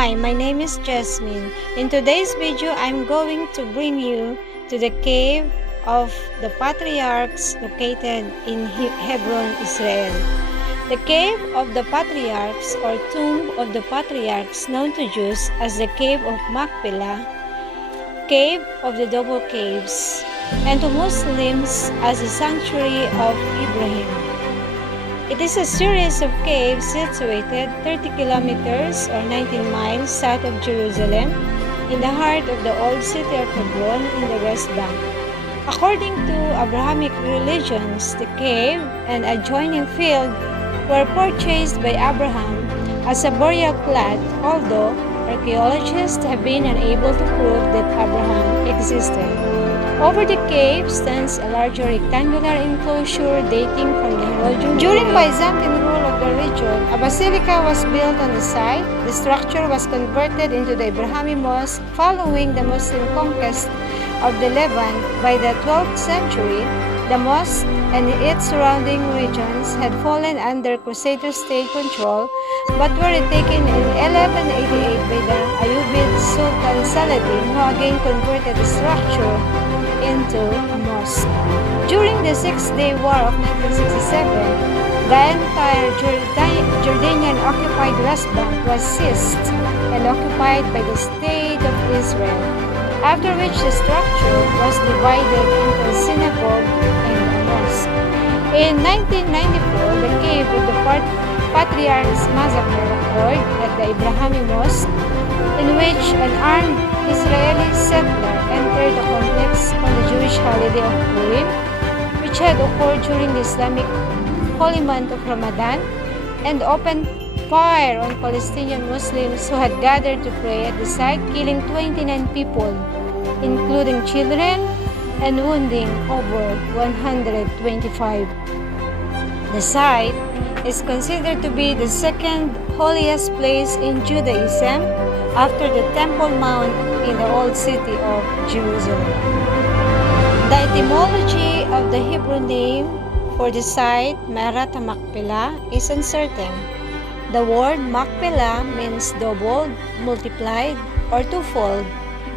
Hi, my name is Jasmine. In today's video, I'm going to bring you to the cave of the Patriarchs located in Hebron, Israel. The cave of the Patriarchs, or tomb of the Patriarchs, known to Jews as the cave of Machpela, cave of the double caves, and to Muslims as the sanctuary of Ibrahim. It is a series of caves situated 30 kilometers or 19 miles south of Jerusalem, in the heart of the old city of Hebron in the West Bank. According to Abrahamic religions, the cave and adjoining field were purchased by Abraham as a burial plot, although archaeologists have been unable to prove that Abraham existed. Over the cave stands a larger rectangular enclosure dating from the Herodian. During Byzantine rule of the region, a basilica was built on the site. The structure was converted into the Abrahamic mosque following the Muslim conquest of the Levant. By the 12th century, the mosque and its surrounding regions had fallen under Crusader state control but were retaken in 1188 by the Ayyubid Sultan Saladin, who again converted the structure into a mosque. During the Six-Day War of 1967, the entire Jordanian-occupied West Bank was seized and occupied by the State of Israel, after which the structure was divided into a synagogue and a mosque. In 1994, the cave of the Patriarchs massacre occurred at the Abrahamic Mosque, in which an armed Israeli settler entered the complex on the Jewish holiday of Purim, which had occurred during the Islamic holy month of Ramadan, and opened fire on Palestinian Muslims who had gathered to pray at the site, killing 29 people, including children, and wounding over 125. The site is considered to be the second holiest place in Judaism after the Temple Mount in the old city of Jerusalem. The etymology of the Hebrew name for the site, Me'arat Machpela, is uncertain. The word Machpela means doubled, multiplied, or twofold,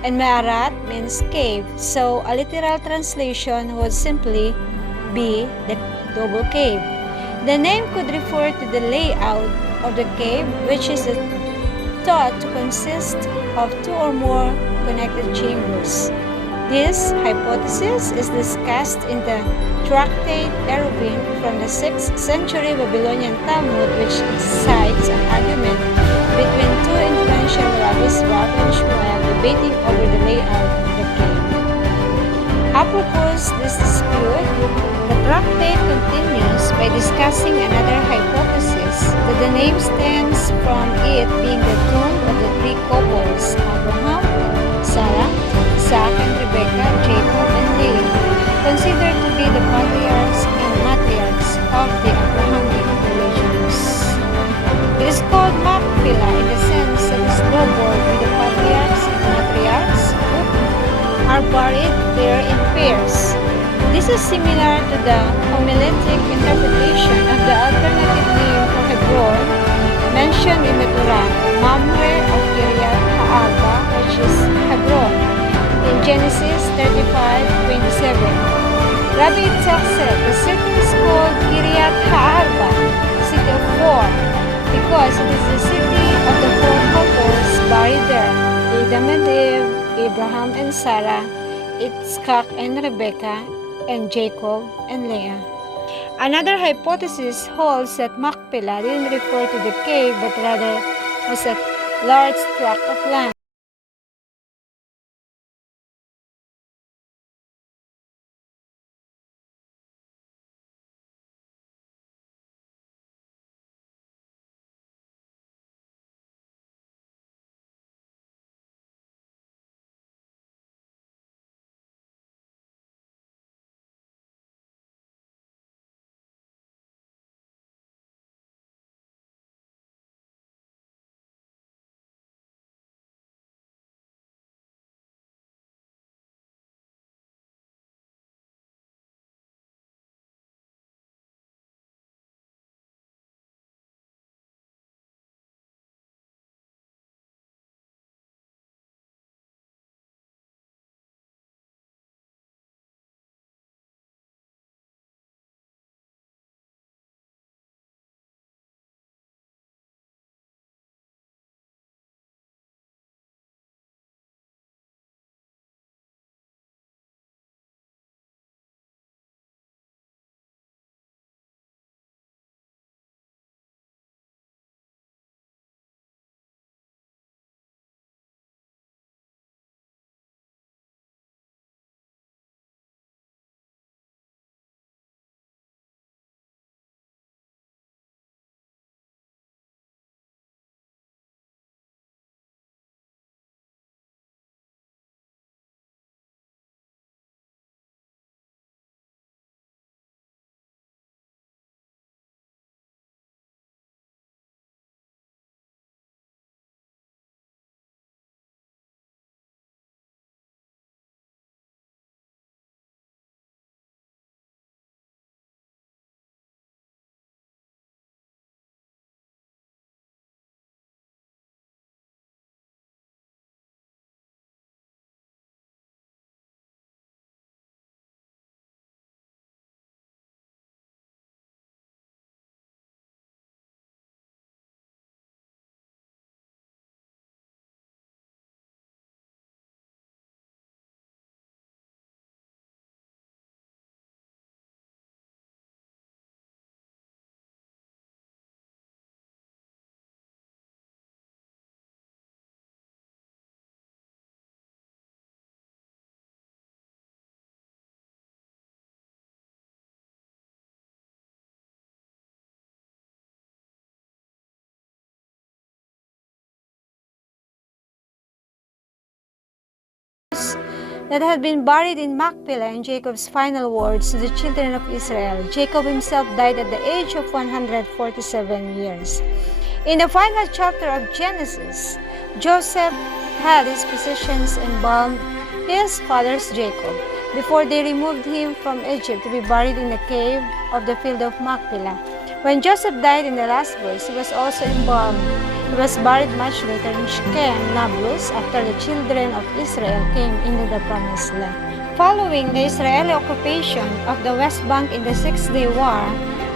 and Me'arat means cave, so a literal translation would simply be the double cave. The name could refer to the layout of the cave, which is thought to consist of two or more connected chambers. This hypothesis is discussed in the tractate Eruvin from the 6th century Babylonian Talmud, which cites an argument between two influential rabbis, Rav and Shmuel, debating over the layout of the cave. Apropos this dispute, the tractate continues by discussing another hypothesis, that the name stems from it being the tomb of the three couples, Abraham, Sarah, Isaac and Rebekah, Jacob and Leah, considered to be the patriarchs and matriarchs of the Abrahamic religions. It is called Machpela in the sense that it is doubled with the patriarchs and matriarchs who are buried there in pairs. This is similar to the homiletic interpretation of the alternative name for Hebron mentioned in the Torah, Mamre of Kiryat Ha'arba, which is Hebron, in Genesis 35:27. Rabbi Yitzhak said the city is called Kiryat Ha'arba, city of four, because it is the city of the four couples buried there, Adam and Eve, Abraham and Sarah, Isaac and Rebekah, and Jacob and Leah. Another hypothesis holds that Machpela didn't refer to the cave but rather was a large tract of land. that had been buried in Machpela in Jacob's final words to the children of Israel. Jacob himself died at the age of 147 years. In the final chapter of Genesis, Joseph held his possessions and embalmed his father's Jacob before they removed him from Egypt to be buried in the cave of the field of Machpela. When Joseph died in the last verse, he was also embalmed. He was buried much later in Shechem, Nablus, after the children of Israel came into the Promised Land. Following the Israeli occupation of the West Bank in the Six-Day War,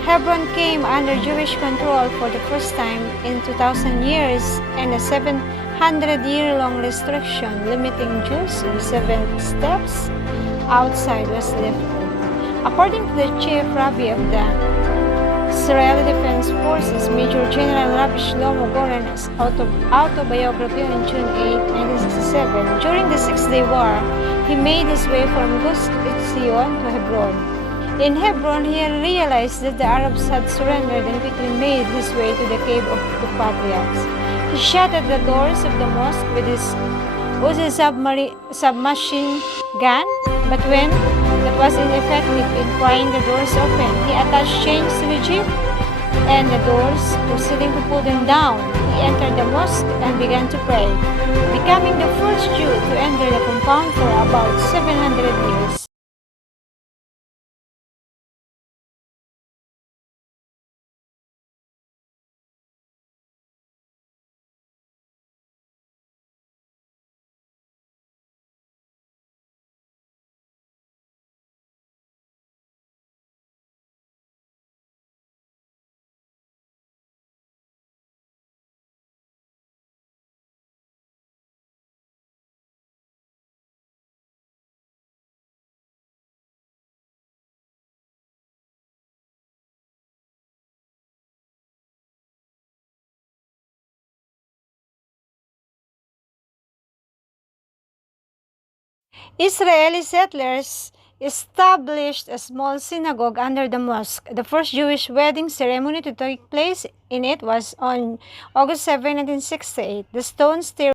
Hebron came under Jewish control for the first time in 2,000 years, and a 700-year-long restriction limiting Jews to 7 steps outside was lifted. According to the chief rabbi of the Israeli Defense Forces, Major General Rabbi Shlomo Goren's autobiography on June 8, 1967, during the Six-Day War, he made his way from Gush Etzion to Hebron. In Hebron, he realized that the Arabs had surrendered and quickly made his way to the cave of the Patriarchs. He shut at the doors of the mosque with his Uzi submachine gun, but when that was ineffective in prying the doors open, he attached chains to the jeep and the doors, proceeding to pull them down. He entered the mosque and began to pray, becoming the first Jew to enter the compound for about 700 years. Israeli settlers established a small synagogue under the mosque. The first Jewish wedding ceremony to take place in it was on August 7, 1968. The stone stairway